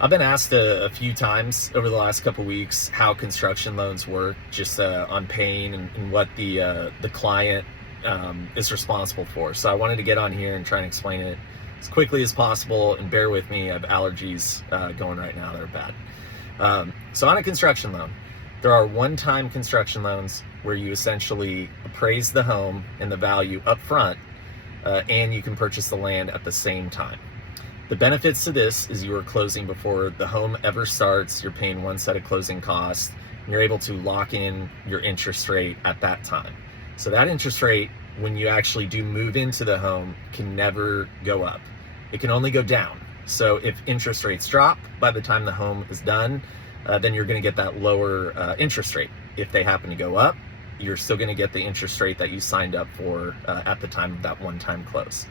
I've been asked a few times over the last couple weeks how construction loans work, just on paying and what the client is responsible for. So I wanted to get on here and try and explain it as quickly as possible. And bear with me, I have allergies going right now that are bad. So on a construction loan, there are one-time construction loans where you essentially appraise the home and the value up front, and you can purchase the land at the same time. The benefits to this is you are closing before the home ever starts. You're paying one set of closing costs, and you're able to lock in your interest rate at that time. So that interest rate, when you actually do move into the home, can never go up. It can only go down. So if interest rates drop by the time the home is done, then you're going to get that lower interest rate. If they happen to go up, you're still going to get the interest rate that you signed up for at the time of that one-time close.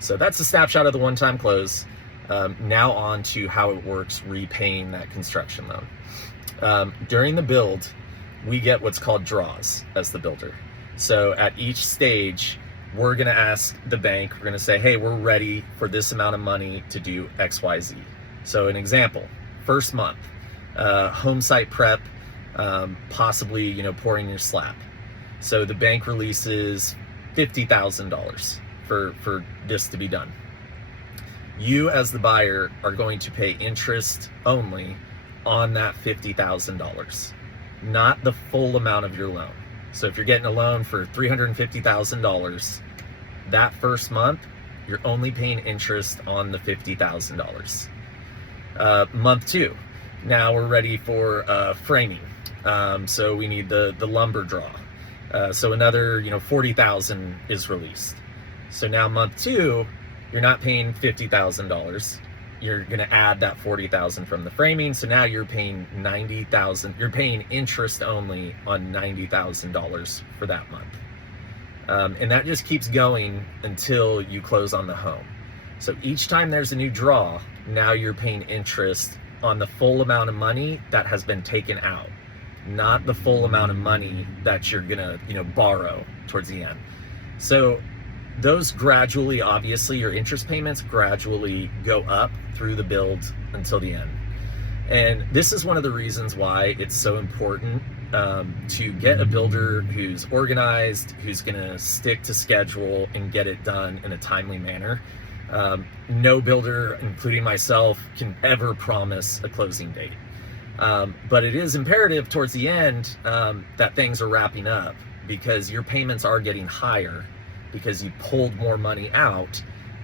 So that's a snapshot of the one-time close. Now on to how it works repaying that construction loan. During the build, we get what's called draws as the builder. So at each stage, we're going to ask the bank, we're going to say, hey, we're ready for this amount of money to do X, Y, Z. So an example, first month, home site prep, possibly, pouring your slab. So the bank releases $50,000 for this to be done. You as the buyer are going to pay interest only on that $50,000, not the full amount of your loan. So if you're getting a loan for $350,000, that first month, you're only paying interest on the $50,000. Month two, now we're ready for framing. So we need the lumber draw. So another, $40,000 is released. So now month two, you're not paying $50,000. You're going to add that $40,000 from the framing. So now you're paying $90,000. You're paying interest only on $90,000 for that month. And that just keeps going until you close on the home. So each time there's a new draw, now you're paying interest on the full amount of money that has been taken out, not the full amount of money that you're going to, borrow towards the end. So those gradually, obviously, your interest payments gradually go up through the build until the end. And this is one of the reasons why it's so important to get a builder who's organized, who's going to stick to schedule and get it done in a timely manner. No builder, including myself, can ever promise a closing date. But it is imperative towards the end that things are wrapping up, because your payments are getting higher because you pulled more money out,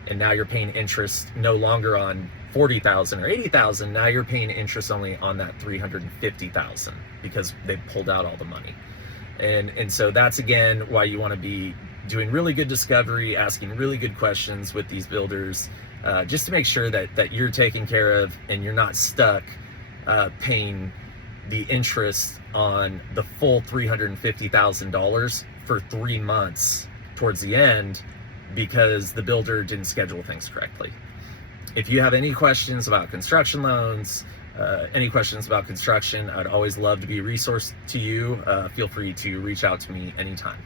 and now you're paying interest no longer on $40,000 or $80,000. Now you're paying interest only on that $350,000 because they pulled out all the money. And so that's, again, why you want to be doing really good discovery, asking really good questions with these builders, just to make sure that you're taken care of and you're not stuck paying the interest on the full $350,000 for 3 months towards the end because the builder didn't schedule things correctly. If you have any questions about construction loans, any questions about construction, I'd always love to be a resource to you. Feel free to reach out to me anytime.